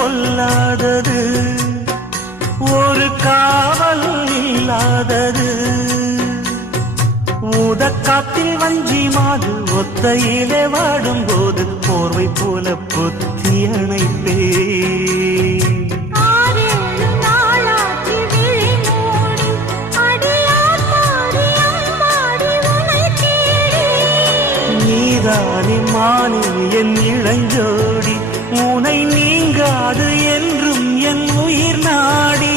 பொல்லாதது, ஒரு காவல் இல்லாதது. ஊதக்காத்தில் வஞ்சி மாது ஒத்தையிலே வாடும்போது போர்வை போல பொத்தி அணைப்பே. நீதானே மானே என் இளஞ்சோடி, உனை நீங்காது என்றும் என் உயிர் நாடி.